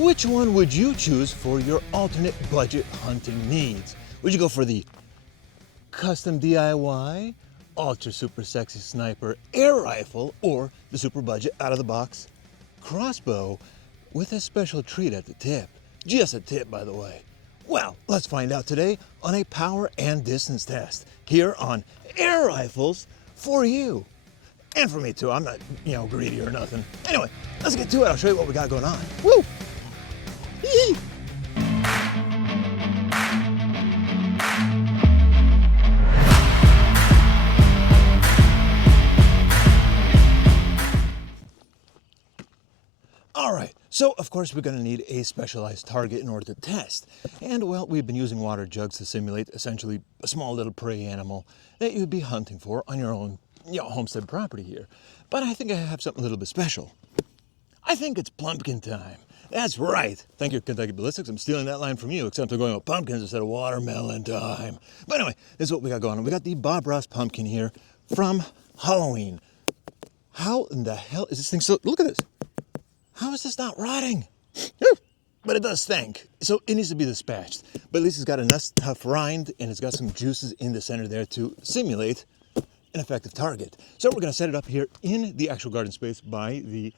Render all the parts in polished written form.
Which one would you choose for your alternate budget hunting needs? Would you go for the custom DIY, ultra super sexy sniper air rifle, or the super budget out of the box crossbow with a special treat at the tip? Just a tip, by the way. Well, let's find out today on a power and distance test here on Air Rifles for you. And for me too, I'm not, greedy or nothing. Anyway, let's get to it. I'll show you what we got going on. Woo! Yee! All right, so of course we're gonna need a specialized target in order to test. And well, we've been using water jugs to simulate essentially a small little prey animal that you'd be hunting for on your own homestead property here. But I think I have something a little bit special. I think it's pumpkin time. That's right. Thank you, Kentucky Ballistics. I'm stealing that line from you, except I'm going with pumpkins instead of watermelon time. But anyway, this is what we got going on. We got the Bob Ross pumpkin here from Halloween. How in the hell is this thing so, look at this. How is this not rotting? But it does stink, so it needs to be dispatched. But at least it's got a nice tough rind, and it's got some juices in the center there to simulate an effective target. So we're gonna set it up here in the actual garden space by the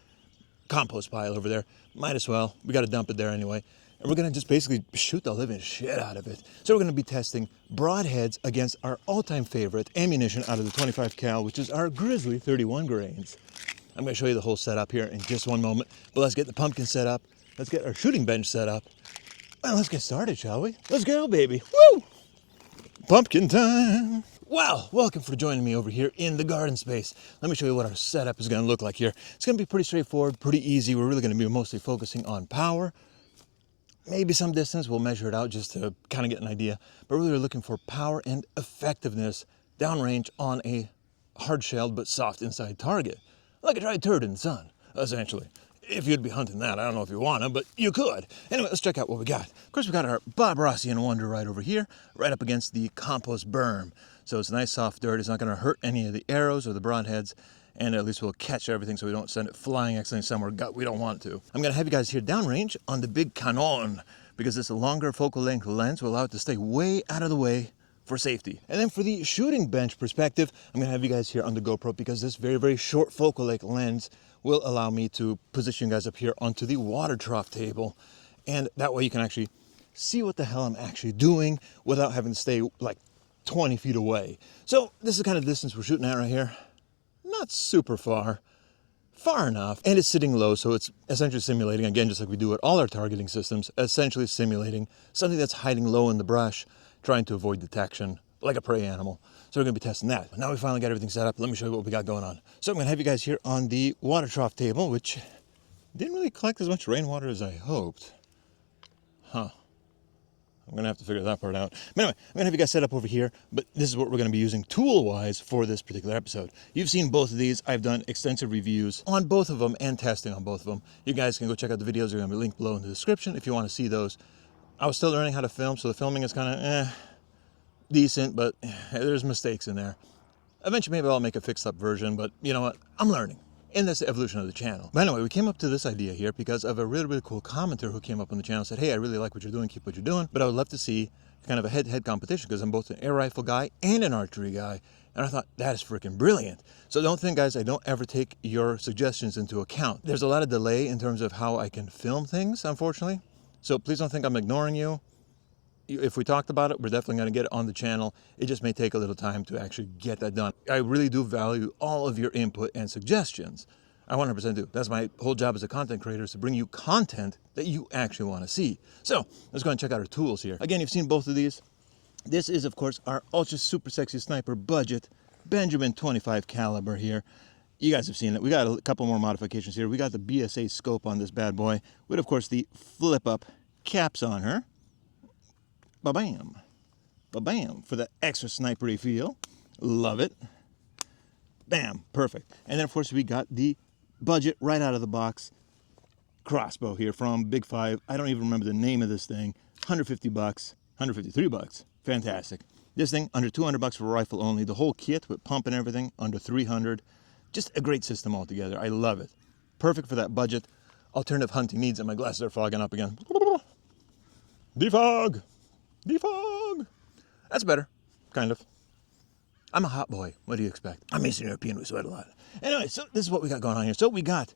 compost pile over there. Might as well, we gotta dump it there anyway. And we're gonna just basically shoot the living shit out of it. So we're gonna be testing broadheads against our all-time favorite ammunition out of the 25 cal, which is our Grizzly 31 grains. I'm gonna show you the whole setup here in just one moment, but let's get the pumpkin set up. Let's get our shooting bench set up. Well, let's get started, shall we? Let's go, baby. Woo! Pumpkin time. Wow, welcome for joining me over here in the garden space. Let me show you what our setup is gonna look like here. It's gonna be pretty straightforward, pretty easy. We're really gonna be mostly focusing on power. Maybe some distance, we'll measure it out just to kind of get an idea. But really we're looking for power and effectiveness downrange on a hard-shelled but soft inside target. Like a dried turd in the sun, essentially. If you'd be hunting that, I don't know if you want to, but you could. Anyway, let's check out what we got. Of course, we got our Bob Rossian Wonder right over here, right up against the compost berm. So it's nice soft dirt. It's not going to hurt any of the arrows or the broadheads, and at least we'll catch everything so we don't send it flying accidentally somewhere we don't want to. I'm going to have you guys here downrange on the big canon, because this longer focal length lens will allow it to stay way out of the way for safety. And then for the shooting bench perspective, I'm gonna have you guys here on the GoPro because this very, very short focal length lens will allow me to position you guys up here onto the water trough table. And that way you can actually see what the hell I'm actually doing without having to stay like 20 feet away. So this is the kind of distance we're shooting at right here. Not super far, far enough. And it's sitting low, so it's essentially simulating, again, just like we do with all our targeting systems, essentially simulating something that's hiding low in the brush, trying to avoid detection like a prey animal. So we're gonna be testing that. Now we finally got everything set up. Let me show you what we got going on. So I'm gonna have you guys here on the water trough table, which didn't really collect as much rainwater as I hoped. Huh. I'm gonna have to figure that part out. But anyway, I'm gonna have you guys set up over here, but this is what we're gonna be using tool-wise for this particular episode. You've seen both of these. I've done extensive reviews on both of them and testing on both of them. You guys can go check out the videos. They're gonna be linked below in the description if you wanna see those. I was still learning how to film, so the filming is kind of decent, but there's mistakes in there. Eventually, maybe I'll make a fixed-up version, but you know what? I'm learning. And that's the evolution of the channel. But anyway, we came up to this idea here because of a really, really cool commenter who came up on the channel and said, hey, I really like what you're doing, keep what you're doing, but I would love to see kind of a head-to-head competition because I'm both an air rifle guy and an archery guy. And I thought, that is freaking brilliant. So don't think, guys, I don't ever take your suggestions into account. There's a lot of delay in terms of how I can film things, unfortunately. So please don't think I'm ignoring you. If we talked about it, we're definitely going to get it on the channel. It just may take a little time to actually get that done. I really do value all of your input and suggestions. I 100% do. That's my whole job as a content creator, is to bring you content that you actually want to see. So let's go and check out our tools here. Again, you've seen both of these. This is, of course, our ultra super sexy sniper budget Benjamin 25 caliber here. You guys have seen it. We got a couple more modifications here. We got the BSA scope on this bad boy with, of course, the flip-up caps on her. Ba-bam. Ba-bam. For the extra snipery feel. Love it. Bam. Perfect. And then, of course, we got the budget right out of the box crossbow here from Big Five. I don't even remember the name of this thing. 150 bucks. 153 bucks. Fantastic. This thing, under 200 bucks for a rifle only. The whole kit with pump and everything, under 300. Just a great system altogether. I love it. Perfect for that budget. alternative hunting needs, and my glasses are fogging up again. Defog! Defog! That's better, kind of. I'm a hot boy. What do you expect? I'm Eastern European. We sweat a lot. Anyway, so this is what we got going on here. So we got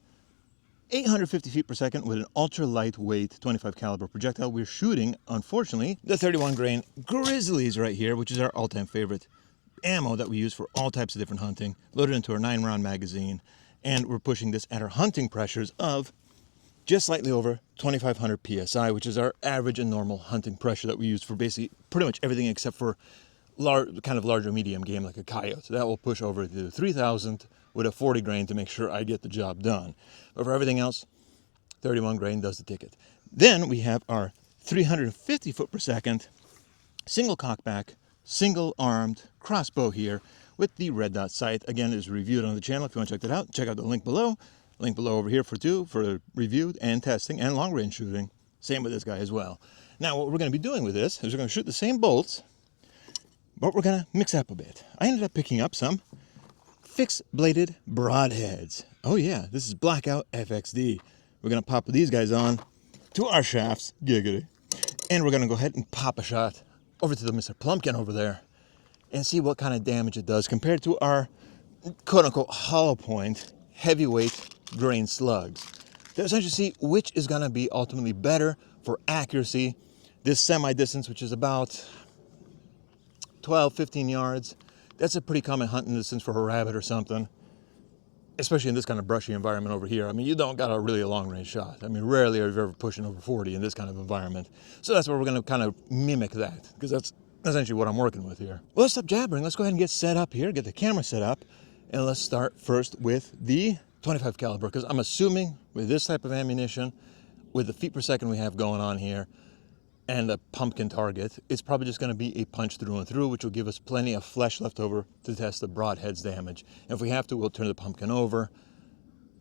850 feet per second with an ultra lightweight 25 caliber projectile. We're shooting, unfortunately, the 31 grain Grizzlies right here, which is our all-time favorite ammo that we use for all types of different hunting, loaded into our 9-round magazine, and we're pushing this at our hunting pressures of just slightly over 2,500 psi, which is our average and normal hunting pressure that we use for basically pretty much everything except for kind of larger medium game like a coyote. So that will push over to 3,000 with a 40 grain to make sure I get the job done. But for everything else, 31 grain does the ticket. Then we have our 350 foot per second single cockback, single armed crossbow here with the red dot sight. Again, it is reviewed on the channel. If you want to check that out, check out the link below. Link below over here for reviewed and testing and long range shooting. Same with this guy as well. Now what we're going to be doing with this is we're going to shoot the same bolts, but we're going to mix up a bit. I ended up picking up some fixed bladed broadheads. Oh yeah, this is Blackout FXD. We're going to pop these guys on to our shafts, giggity, and we're going to go ahead and pop a shot over to the Mr. Plumpkin over there and see what kind of damage it does compared to our quote-unquote hollow point heavyweight grain slugs. To essentially see which is going to be ultimately better for accuracy. This semi-distance, which is about 12-15 yards, that's a pretty common hunting distance for a rabbit or something, especially in this kind of brushy environment over here. I mean, you don't got a really long range shot. I mean, rarely are you ever pushing over 40 in this kind of environment. So that's where we're going to kind of mimic that, because that's essentially what I'm working with here. Well, let's stop jabbering. Let's go ahead and get set up here, get the camera set up, and let's start first with the 25 caliber, because I'm assuming with this type of ammunition, with the feet per second we have going on here, and a pumpkin target, it's probably just going to be a punch through and through, which will give us plenty of flesh left over to test the broadhead's damage. And if we have to, we'll turn the pumpkin over.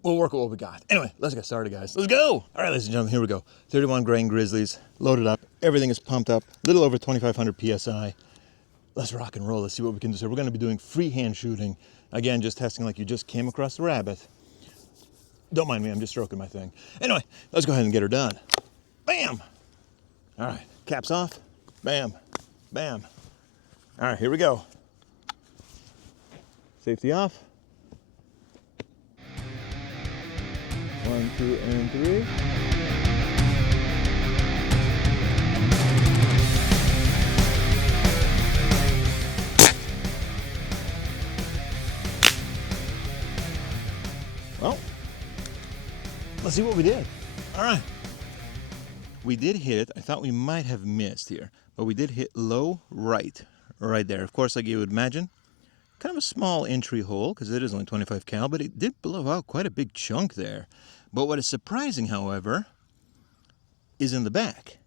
We'll work with what we got. Anyway, let's get started, guys. Let's go! All right, ladies and gentlemen, here we go. 31 grain Grizzlies, loaded up. Everything is pumped up, a little over 2,500 PSI. Let's rock and roll. Let's see what we can do. So we're going to be doing freehand shooting. Again, just testing like you just came across the rabbit. Don't mind me, I'm just stroking my thing. Anyway, let's go ahead and get her done. Bam! All right, caps off. Bam, bam. All right, here we go. Safety off. 1, 2, and 3. Well, let's see what we did. All right. We did hit it. I thought we might have missed here, but we did hit low right there. Of course, like you would imagine, kind of a small entry hole because it is only 25 cal, but it did blow out quite a big chunk there. But what is surprising, however, is in the back.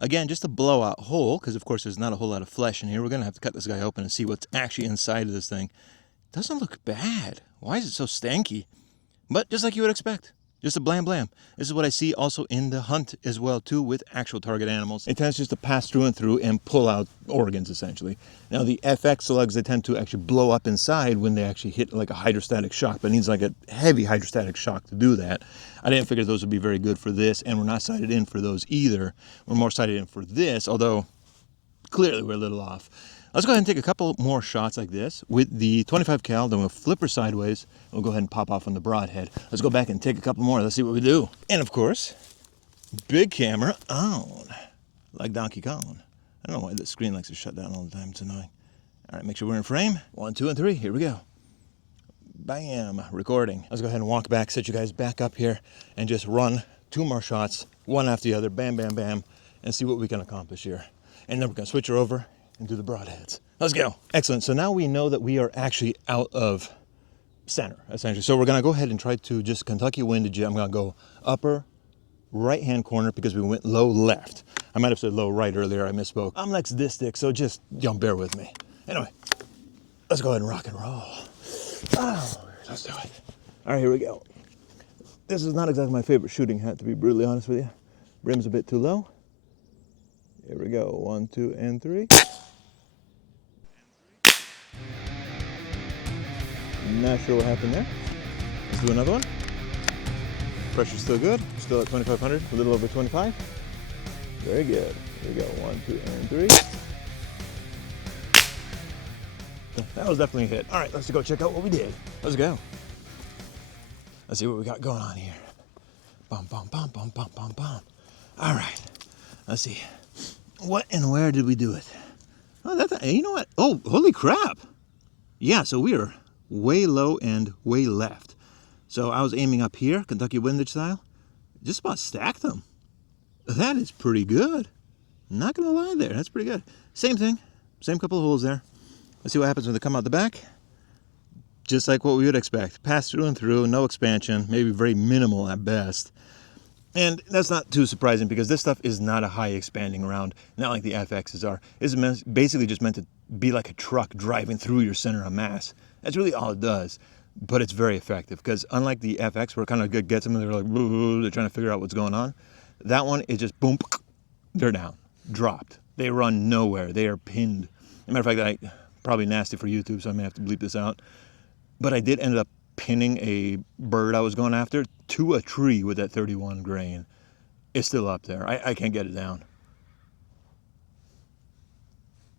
Again, just a blowout hole because, of course, there's not a whole lot of flesh in here. We're going to have to cut this guy open and see what's actually inside of this thing. Doesn't look bad. Why is it so stanky? But just like you would expect. Just a blam blam. This is what I see also in the hunt as well too with actual target animals. It tends just to pass through and through and pull out organs essentially. Now the FX slugs, they tend to actually blow up inside when they actually hit like a hydrostatic shock, but it needs like a heavy hydrostatic shock to do that. I didn't figure those would be very good for this, and we're not sighted in for those either. We're more sighted in for this, although clearly we're a little off. Let's go ahead and take a couple more shots like this with the 25 cal, then we'll flip her sideways, and we'll go ahead and pop off on the broadhead. Let's go back and take a couple more. Let's see what we do. And of course, big camera on, like Donkey Kong. I don't know why the screen likes to shut down all the time. It's annoying. All right, make sure we're in frame. 1, 2, and 3. Here we go. Bam, recording. Let's go ahead and walk back, set you guys back up here, and just run 2 more shots, one after the other, bam, bam, bam, and see what we can accomplish here. And then we're gonna switch her over and do the broadheads. Let's go. Excellent. So now we know that we are actually out of center, essentially. So we're going to go ahead and try to just Kentucky windage it. I'm going to go upper right-hand corner because we went low left. I might have said low right earlier. I misspoke. I'm Lex Distic, so just bear with me. Anyway, let's go ahead and rock and roll. Oh, let's do it. All right, here we go. This is not exactly my favorite shooting hat, to be brutally honest with you. Brim's a bit too low. Here we go. 1, 2, and 3. Not sure what happened there. Let's do another one. Pressure's still good. still at 2,500, a little over 25. Very good. Here we go, 1, 2, and 3. That was definitely a hit. All right, let's go check out what we did. Let's go. Let's see what we got going on here. Bum, bum, bum, bum, bum, bum, bum. All right, let's see. What and where did we do it? Oh, you know what? Oh, holy crap. Yeah, so we are way low and way left. So I was aiming up here, Kentucky windage style. Just about stacked them. That is pretty good. Not gonna lie there, that's pretty good. Same thing, same couple of holes there. Let's see what happens when they come out the back. Just like what we would expect. Pass through and through, no expansion, maybe very minimal at best. And that's not too surprising because this stuff is not a high expanding round, not like the FXs are. It's basically just meant to be like a truck driving through your center of mass. That's really all it does. But it's very effective because unlike the FX where it kind of gets them and they're like, they're trying to figure out what's going on. That one is just boom, they're down, dropped. They run nowhere, they are pinned. As a matter of fact, probably nasty for YouTube, so I may have to bleep this out. But I did end up pinning a bird I was going after to a tree with that 31 grain. It's still up there. I can't get it down.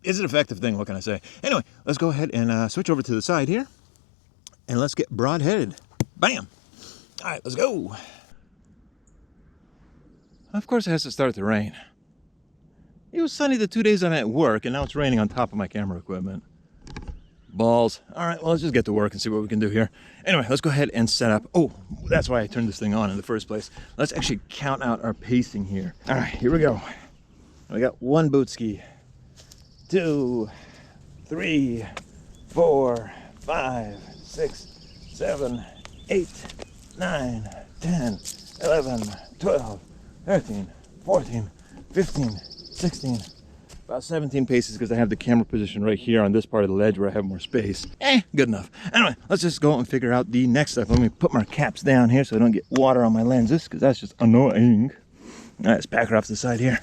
It's an effective thing, what can I say? Anyway, let's go ahead and switch over to the side here. And let's get broadheaded. Bam! All right, let's go. Of course it has to start to rain. It was sunny the 2 days I'm at work, and now it's raining on top of my camera equipment. Balls. All right, well, let's just get to work and see what we can do here. Anyway, let's go ahead and set up. Oh, that's why I turned this thing on in the first place. Let's actually count out our pacing here. All right, here we go. We got 1 boot ski, 2, 3, 4, 5, 6, 7, 8, 9, 10, 11, 12, 13, 14, 15, 16, about 17 paces because I have the camera position right here on this part of the ledge where I have more space. Good enough. Anyway, let's just go and figure out the next step. Let me put my caps down here so I don't get water on my lenses because that's just annoying. All right, let's back her off to the side here.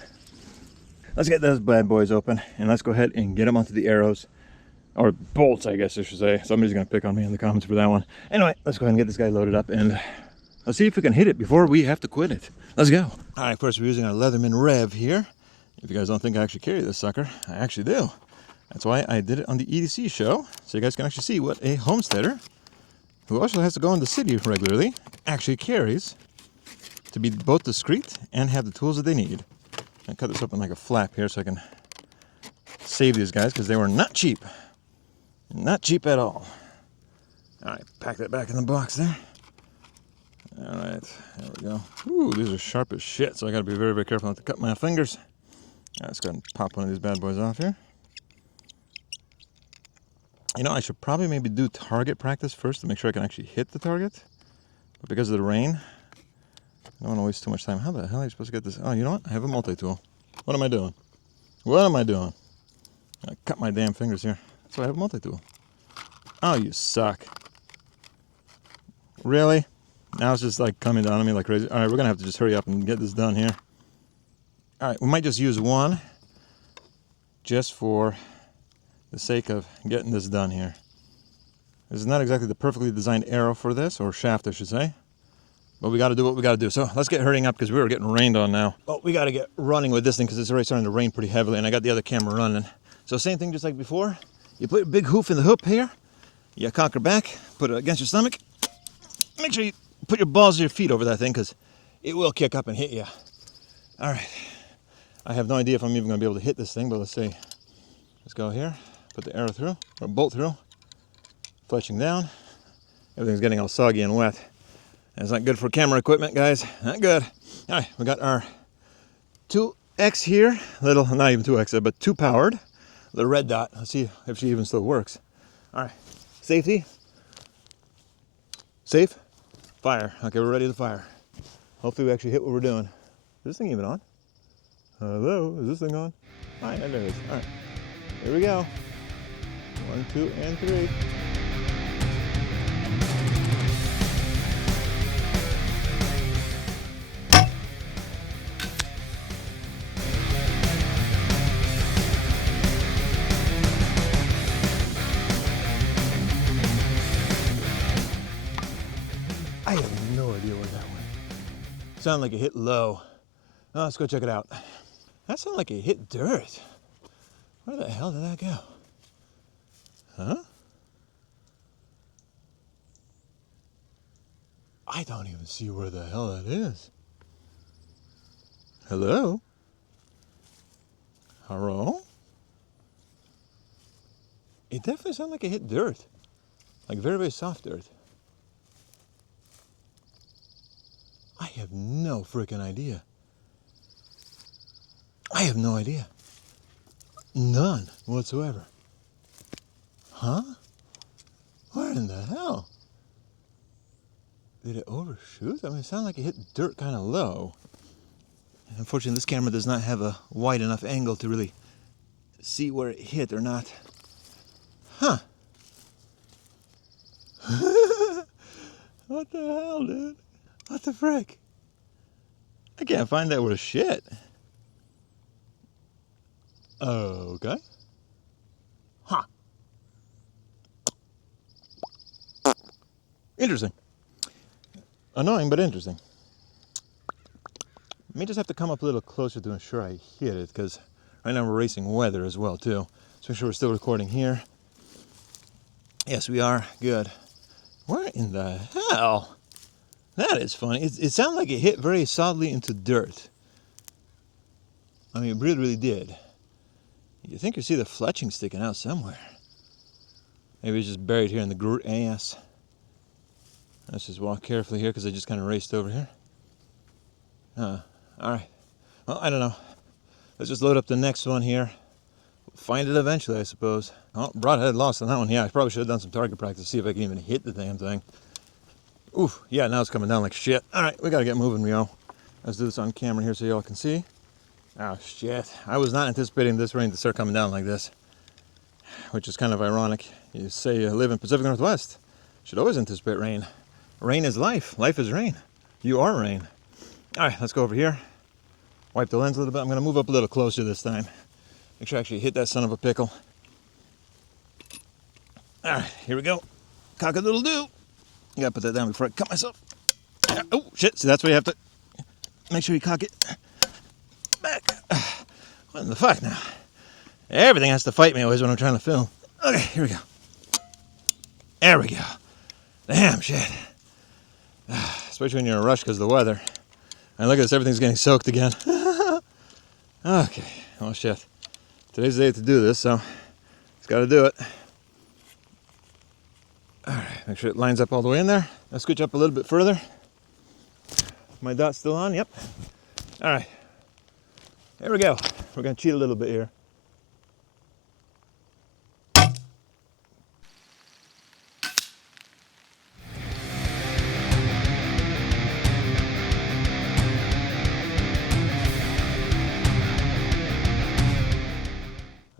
Let's get those bad boys open and let's go ahead and get them onto the arrows. Or bolts, I guess I should say. Somebody's going to pick on me in the comments for that one. Anyway, let's go ahead and get this guy loaded up and let's see if we can hit it before we have to quit it. Let's go. All right, of course, we're using our Leatherman Rev here. If you guys don't think I actually carry this sucker, I actually do. That's why I did it on the EDC show, so you guys can actually see what a homesteader, who also has to go in the city regularly, actually carries to be both discreet and have the tools that they need. I cut this open like a flap here so I can save these guys because they were not cheap. Not cheap at all. All right, pack that back in the box there. All right, there we go. Ooh, these are sharp as shit, so I gotta be very, very careful not to cut my fingers. All right, let's go ahead and pop one of these bad boys off here. You know, I should probably maybe do target practice first to make sure I can actually hit the target. But because of the rain, I don't want to waste too much time. How the hell are you supposed to get this? Oh, you know what? I have a multi-tool. What am I doing? What am I doing? I cut my damn fingers here. So I have a multi-tool. Oh, you suck. Really? Now it's just like coming down on me like crazy. All right, we're going to have to just hurry up and get this done here. All right, we might just use one just for the sake of getting this done here. This is not exactly the perfectly designed arrow for this, or shaft I should say. But we got to do what we got to do. So let's get hurrying up because we were getting rained on now. Well, we got to get running with this thing because it's already starting to rain pretty heavily and I got the other camera running. So same thing just like before. You put your big hoof in the hoop here. You cock her back, put it against your stomach. Make sure you put your balls of your feet over that thing because it will kick up and hit you. All right. I have no idea if I'm even going to be able to hit this thing, but let's see. Let's go here. Put the arrow through, or bolt through. Fletching down. Everything's getting all soggy and wet. That's not good for camera equipment, guys. Not good. All right, we got our 2X here. Little, not even 2X, but 2 powered. The red dot. Let's see if she even still works. All right, safety. Safe. Fire. Okay, we're ready to fire. Hopefully we actually hit what we're doing. Is this thing even on? Hello, is this thing on? All right, there it is. All right, here we go. 1, 2, and 3. I have no idea where that went. Sounded like it hit low. Oh, let's go check it out. That sounded like it hit dirt. Where the hell did that go? Huh? I don't even see where the hell that is. Hello? Hello? It definitely sounded like it hit dirt. Like very, very soft dirt. I have no freaking idea. I have no idea. None whatsoever. Huh? Where in the hell? Did it overshoot? I mean, it sounded like it hit dirt kind of low. Unfortunately, this camera does not have a wide enough angle to really see where it hit or not. Huh. What the hell, dude? What the frick? I can't find that worth shit. Okay. Huh. Interesting. Annoying, but interesting. May just have to come up a little closer to ensure I hit it, because right now we're racing weather as well, too. So make sure we're still recording here. Yes, we are. Good. Where in the hell? That is funny. It sounded like it hit very solidly into dirt. I mean, it really, really did. You think you see the fletching sticking out somewhere. Maybe it's just buried here in the grass. Let's just walk carefully here because I just kind of raced over here. Alright. Well, I don't know. Let's just load up the next one here. Find it eventually, I suppose. Oh, Broadhead lost on that one. Yeah, I probably should have done some target practice to see if I can even hit the damn thing. Oof, yeah, now it's coming down like shit. Alright, we gotta get moving, yo. Let's do this on camera here so y'all can see. Oh, shit. I was not anticipating this rain to start coming down like this. Which is kind of ironic. You say you live in Pacific Northwest. Should always anticipate rain. Rain is life. Life is rain. You are rain. Alright, let's go over here. Wipe the lens a little bit. I'm gonna move up a little closer this time. Make sure I actually hit that son of a pickle. Alright, here we go. Cock-a-doodle-doo. You gotta put that down before I cut myself. Oh, shit. See, that's why you have to make sure you cock it back. What in the fuck now? Everything has to fight me always when I'm trying to film. Okay, here we go. There we go. Damn, shit. Especially when you're in a rush because of the weather. And look at this, everything's getting soaked again. Okay, oh shit. Today's the day to do this, so just gotta do it. Alright, make sure it lines up all the way in there. Let's scooch up a little bit further. My dot's still on, yep. Alright, here we go. We're gonna cheat a little bit here.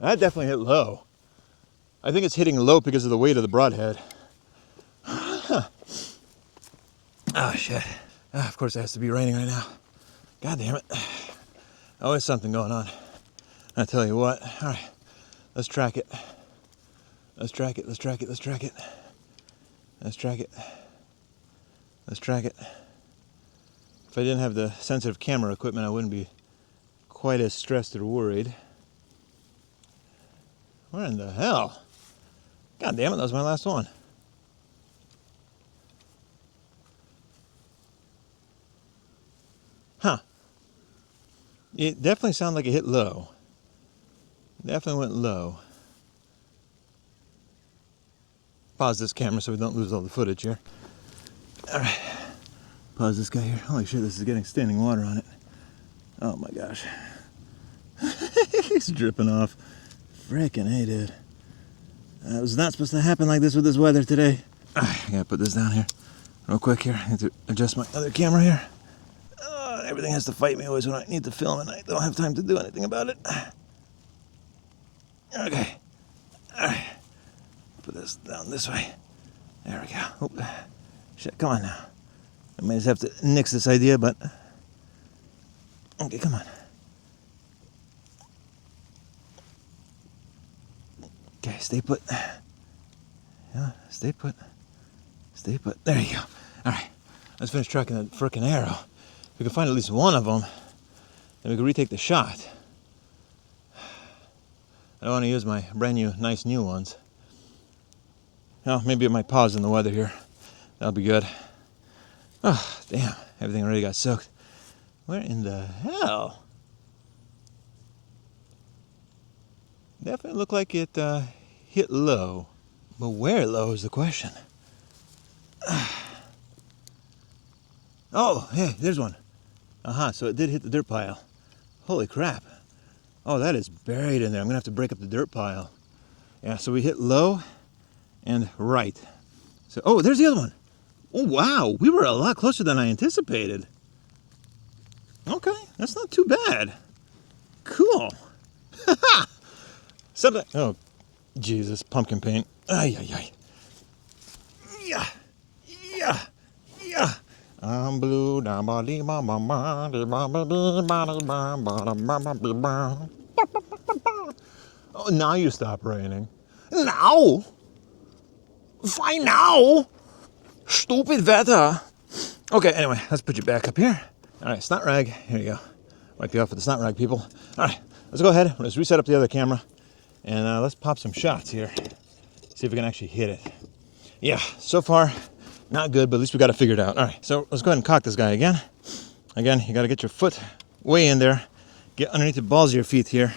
That definitely hit low. I think it's hitting low because of the weight of the broadhead. Huh. Oh shit. Of course it has to be raining right now. God damn it. Always something going on. I tell you what. Alright. Let's track it. Let's track it. Let's track it. Let's track it. Let's track it. Let's track it. If I didn't have the sensitive camera equipment, I wouldn't be quite as stressed or worried. Where in the hell? God damn it, that was my last one. Huh. It definitely sounded like it hit low. Definitely went low. Pause this camera so we don't lose all the footage here. Alright. Pause this guy here. Holy shit, this is getting standing water on it. Oh my gosh. He's dripping off. Frickin' hey, dude. It was not supposed to happen like this with this weather today. I gotta put this down here real quick here. I need to adjust my other camera here. Everything has to fight me always when I need to film and I don't have time to do anything about it. Okay. Alright. Put this down this way. There we go. Oop. Shit, come on now. I may just have to nix this idea, but... Okay, come on. Okay, stay put. Yeah, stay put. Stay put. There you go. Alright, let's finish tracking that frickin' arrow. we can find at least one of them, then we can retake the shot. I don't want to use my brand new, nice new ones. Well, maybe it might pause in the weather here. That'll be good. Oh, damn. Everything already got soaked. Where in the hell? Definitely looked like it hit low. But where low is the question. Oh, hey, there's one. So it did hit the dirt pile. Holy crap. Oh, that is buried in there. I'm going to have to break up the dirt pile. Yeah, so we hit low and right. So, oh, there's the other one. Oh, wow. We were a lot closer than I anticipated. Okay, that's not too bad. Cool. Something. Oh, Jesus. Pumpkin paint. Ay, ay, ay. Yeah. Yeah. Yeah. I'm blue. Oh, now you stop raining. Now? Fine now? Stupid weather. Okay, anyway, let's put you back up here. All right, snot rag. Here you go. Wipe you off with the snot rag, people. All right, let's go ahead. Let's reset up the other camera. And let's pop some shots here. See if we can actually hit it. Yeah, so far, not good, but at least we got it figured out. All right, so let's go ahead and cock this guy again. Again, you got to get your foot way in there. Get underneath the balls of your feet here.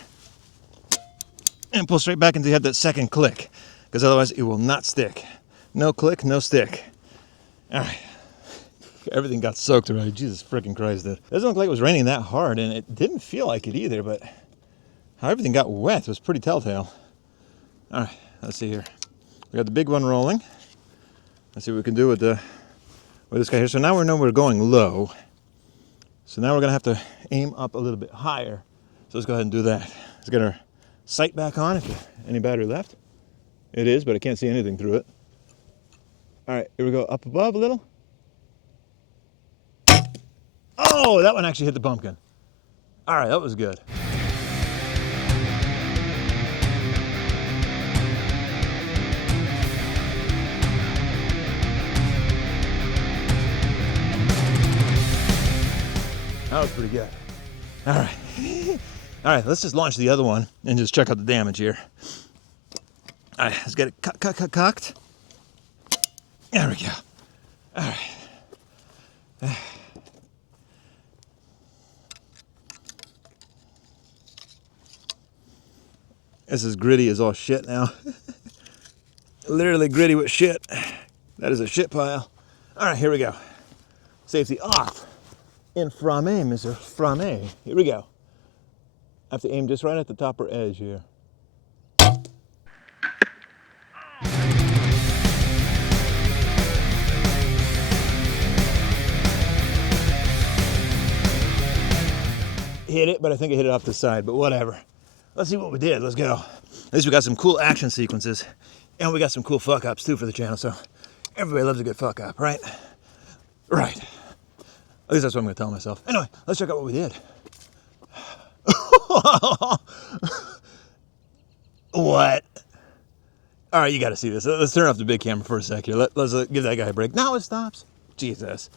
And pull straight back until you have that second click. Because otherwise, it will not stick. No click, no stick. All right. Everything got soaked already. Jesus freaking Christ. It doesn't look like it was raining that hard, and it didn't feel like it either, but how everything got wet was pretty telltale. All right, let's see here. We got the big one rolling. Let's see what we can do with this guy here. So now we know we're going low. So now we're going to have to aim up a little bit higher. So let's go ahead and do that. Let's get our sight back on, if there's any battery left. It is, but I can't see anything through it. All right, here we go, up above a little. Oh, that one actually hit the pumpkin. All right, that was good. That was pretty good. All right. All right, let's just launch the other one and just check out the damage here. All right, let's get it cocked. There we go. All right. This is gritty as all shit now. Literally gritty with shit. That is a shit pile. All right, here we go. Safety off. In frame, Mr. Frame. Here we go. I have to aim just right at the topper edge here. Hit it, but I think I hit it off the side, but whatever. Let's see what we did. Let's go. At least we got some cool action sequences, and we got some cool fuck ups too for the channel, so everybody loves a good fuck up, right? Right. At least that's what I'm going to tell myself. Anyway, let's check out what we did. What? All right, you got to see this. Let's turn off the big camera for a sec here. Let's give that guy a break. Now it stops. Jesus.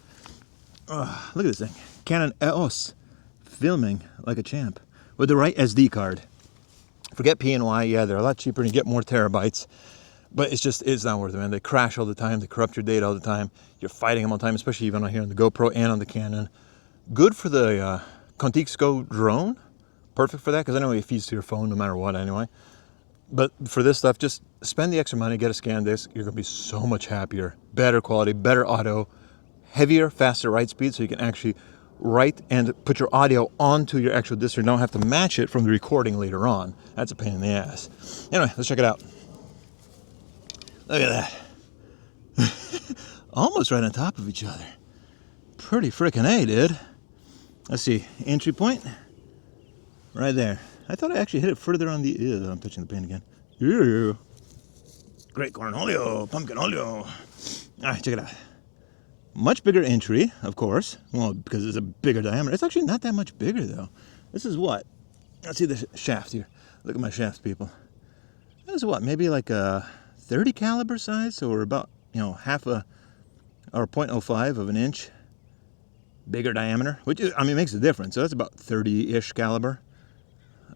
Look at this thing. Canon EOS. Filming like a champ. With the right SD card. Forget P&Y. Yeah, they're a lot cheaper and you get more terabytes. But it's not worth it, man. They crash all the time. They corrupt your data all the time. You're fighting them all the time, especially even on here on the GoPro and on the Canon. Good for the Contexco drone. Perfect for that, because I know it feeds to your phone no matter what anyway. But for this stuff, just spend the extra money, get a scan disc. You're going to be so much happier. Better quality, better auto, heavier, faster write speed, so you can actually write and put your audio onto your actual disc. You don't have to match it from the recording later on. That's a pain in the ass. Anyway, let's check it out. Look at that. Almost right on top of each other. Pretty freaking A, dude. Let's see. Entry point. Right there. I thought I actually hit it further on the... Ew, I'm touching the paint again. Ew. Great cornholio. Pumpkin olio. All right, check it out. Much bigger entry, of course. Well, because it's a bigger diameter. It's actually not that much bigger, though. This is what? Let's see the shaft here. Look at my shaft, people. This is what? Maybe like a 30 caliber size, so we're about, half a, or 0.05 of an inch bigger diameter, which is, I mean, makes a difference. So that's about 30-ish caliber.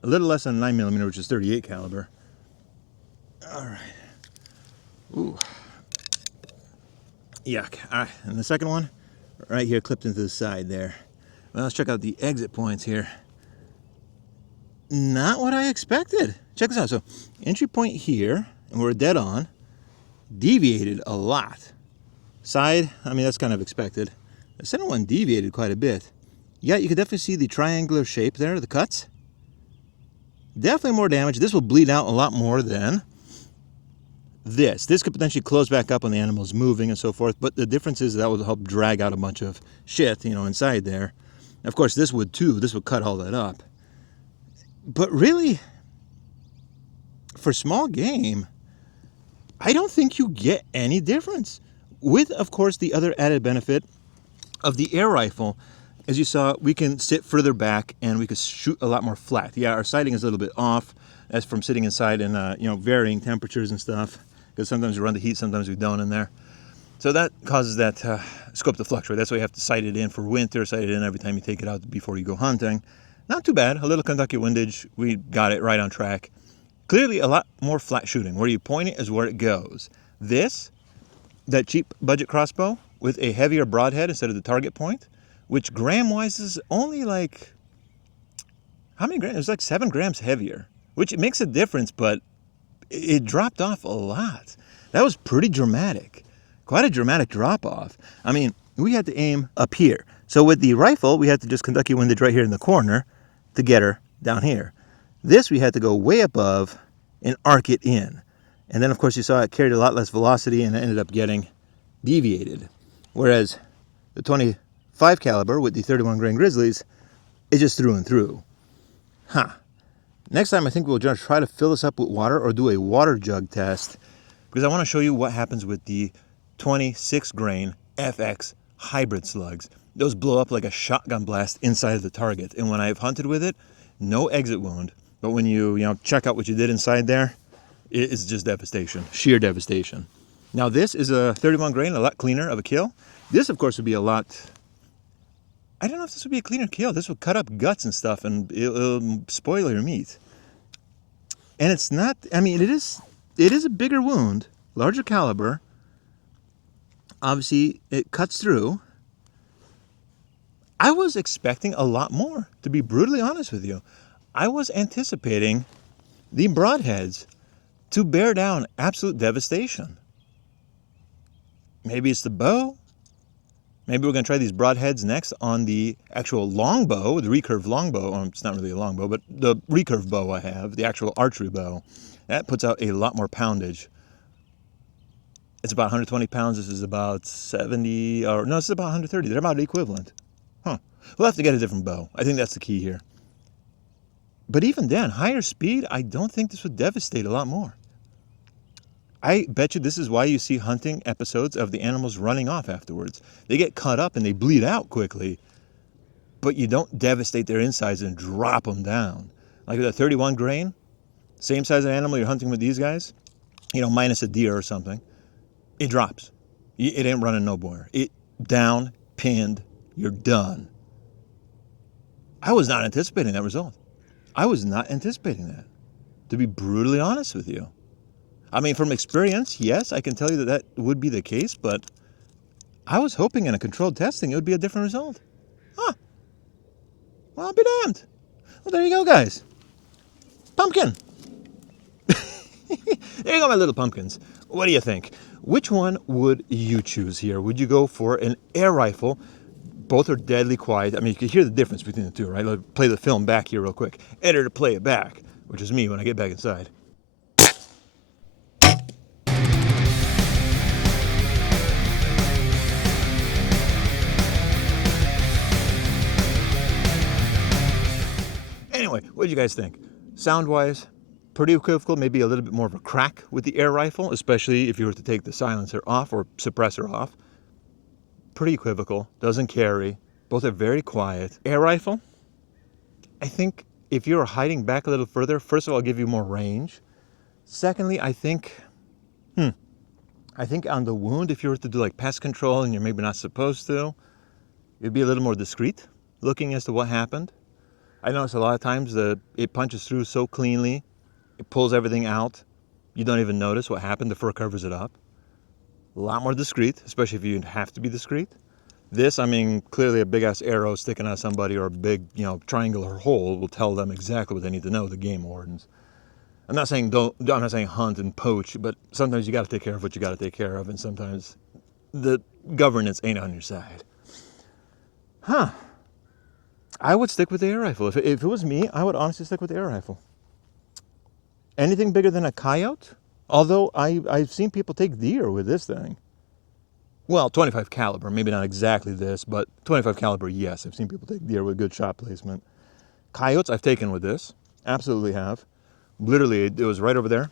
A little less than 9mm, which is 38 caliber. All right. Ooh. Yuck. All right, and the second one, right here, clipped into the side there. Well, let's check out the exit points here. Not what I expected. Check this out. So, entry point here, and we're dead on, deviated a lot. Side, I mean, that's kind of expected. The center one deviated quite a bit. Yeah, you could definitely see the triangular shape there, the cuts. Definitely more damage. This will bleed out a lot more than this. This could potentially close back up when the animal's moving and so forth, but the difference is that will help drag out a bunch of shit, you know, inside there. Of course, this would too. This would cut all that up. But really, for small game, I don't think you get any difference. With, of course, the other added benefit of the air rifle. As you saw, we can sit further back and we can shoot a lot more flat. Yeah, our sighting is a little bit off. That's from sitting inside in, you know, varying temperatures and stuff. Because sometimes we run the heat, sometimes we don't in there. So that causes that scope to fluctuate. That's why you have to sight it in for winter, sight it in every time you take it out before you go hunting. Not too bad. A little Kentucky windage. We got it right on track. Clearly a lot more flat shooting. Where you point it is where it goes. This, that cheap budget crossbow with a heavier broadhead instead of the target point, which gram-wise is only like, how many grams? It was like 7 grams heavier, which it makes a difference, but it dropped off a lot. That was pretty dramatic. Quite a dramatic drop-off. I mean, we had to aim up here. So with the rifle, we had to just Kentucky windage right here in the corner to get her down here. This, we had to go way above and arc it in. And then, of course, you saw it carried a lot less velocity and it ended up getting deviated. Whereas the 25 caliber with the 31 grain Grizzlies, it just through and through. Huh. Next time, I think we'll just try to fill this up with water or do a water jug test, because I want to show you what happens with the 26 grain FX hybrid slugs. Those blow up like a shotgun blast inside of the target. And when I've hunted with it, no exit wound. But when you check out what you did inside there, it is just devastation, sheer devastation. Now this is a 31 grain, a lot cleaner of a kill. This, of course, would be a lot, I don't know if this would be a cleaner kill. This would cut up guts and stuff and it'll spoil your meat. And it's not, I mean, it is a bigger wound, larger caliber. Obviously, it cuts through. I was expecting a lot more, to be brutally honest with you. I was anticipating the broadheads to bear down absolute devastation. Maybe it's the bow. Maybe we're going to try these broadheads next on the actual longbow, the recurve longbow. It's not really a longbow, but the recurve bow I have, the actual archery bow. That puts out a lot more poundage. It's about 120 pounds. This is about 70, or no, this is about 130. They're about equivalent. Huh. We'll have to get a different bow. I think that's the key here. But even then, higher speed, I don't think this would devastate a lot more. I bet you this is why you see hunting episodes of the animals running off afterwards. They get cut up and they bleed out quickly, but you don't devastate their insides and drop them down. Like with a 31 grain, same size of animal you're hunting with these guys, minus a deer or something, it drops. It ain't running no more. It down, pinned, you're done. I was not anticipating that result. I was not anticipating that, to be brutally honest with you. I mean, from experience, yes, I can tell you that that would be the case, but I was hoping in a controlled testing it would be a different result. Huh. Well, I'll be damned. Well, there you go, guys. Pumpkin. There you go, my little pumpkins. What do you think? Which one would you choose here? Would you go for an air rifle? Both are deadly quiet. I mean, you can hear the difference between the two, right? Let's play the film back here real quick. Editor to play it back, which is me when I get back inside. Anyway, what did you guys think? Sound-wise, pretty equivocal, maybe a little bit more of a crack with the air rifle, especially if you were to take the silencer off or suppressor off. Pretty equivocal, doesn't carry. Both are very quiet. Air rifle, I think if you're hiding back a little further, first of all, it'll give you more range. Secondly, I think on the wound, if you were to do like pest control and you're maybe not supposed to, You'd be a little more discreet looking as to what happened. I notice a lot of times it punches through so cleanly, it pulls everything out. You don't even notice what happened. The fur covers it up. A lot more discreet, especially if you have to be discreet. This, I mean, clearly a big ass arrow sticking out of somebody or a big, triangular hole will tell them exactly what they need to know, the game wardens. I'm not saying I'm not saying hunt and poach, but sometimes you got to take care of what you got to take care of, and sometimes the governance ain't on your side. Huh. I would stick with the air rifle. If it was me, I would honestly stick with the air rifle. Anything bigger than a coyote? Although I've seen people take deer with this thing. Well, 25 caliber, maybe not exactly this, but 25 caliber, yes. I've seen people take deer with good shot placement. Coyotes I've taken with this, absolutely have. Literally, it was right over there,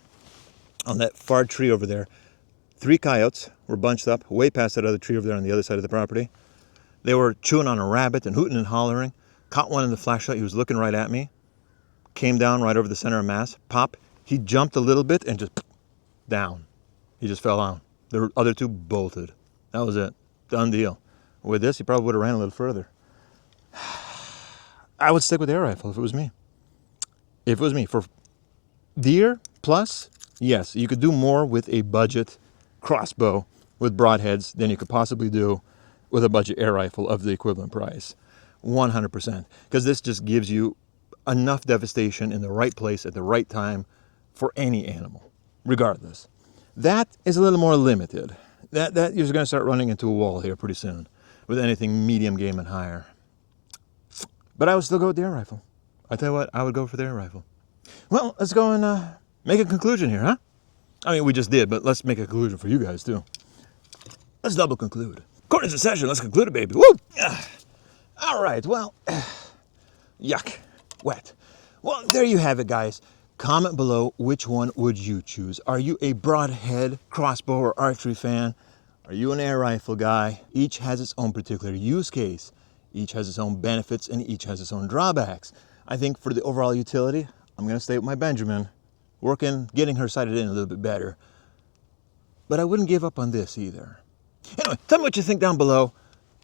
on that far tree over there. 3 coyotes were bunched up way past that other tree over there on the other side of the property. They were chewing on a rabbit and hooting and hollering. Caught one in the flashlight. He was looking right at me. Came down right over the center of mass. Pop. He jumped a little bit and just down. He just fell down. The other 2 bolted. That was it. Done deal. With this, he probably would have ran a little further. I would stick with the air rifle if it was me. If it was me. For deer plus, yes, you could do more with a budget crossbow with broadheads than you could possibly do with a budget air rifle of the equivalent price. 100%. Because this just gives you enough devastation in the right place at the right time for any animal, regardless. That is a little more limited. That you're going to start running into a wall here pretty soon with anything medium game and higher. But I would still go with the air rifle. I tell you what, I would go for the air rifle. Well, let's go and make a conclusion here, huh? I mean, we just did, but let's make a conclusion for you guys too. Let's double conclude. According to the session, let's conclude it, baby. Woo! All right, well, yuck, wet. Well, there you have it, guys. Comment below, which one would you choose? Are you a broadhead, crossbow, or archery fan? Are you an air rifle guy? Each has its own particular use case. Each has its own benefits, and each has its own drawbacks. I think for the overall utility, I'm going to stay with my Benjamin, getting her sighted in a little bit better. But I wouldn't give up on this either. Anyway, tell me what you think down below.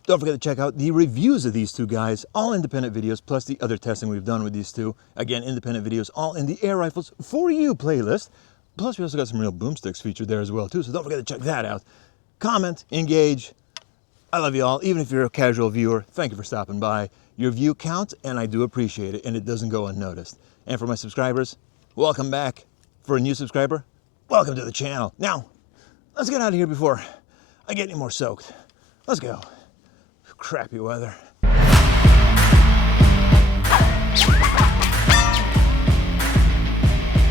Don't forget to check out the reviews of these 2 guys, all independent videos, plus the other testing we've done with these 2. Again, independent videos, all in the Air Rifles For You playlist. Plus, we also got some real boomsticks featured there as well, too, so don't forget to check that out. Comment, engage. I love you all. Even if you're a casual viewer, thank you for stopping by. Your view counts, and I do appreciate it, and it doesn't go unnoticed. And for my subscribers, welcome back. For a new subscriber, welcome to the channel. Now, let's get out of here before I get any more soaked. Let's go. Crappy weather.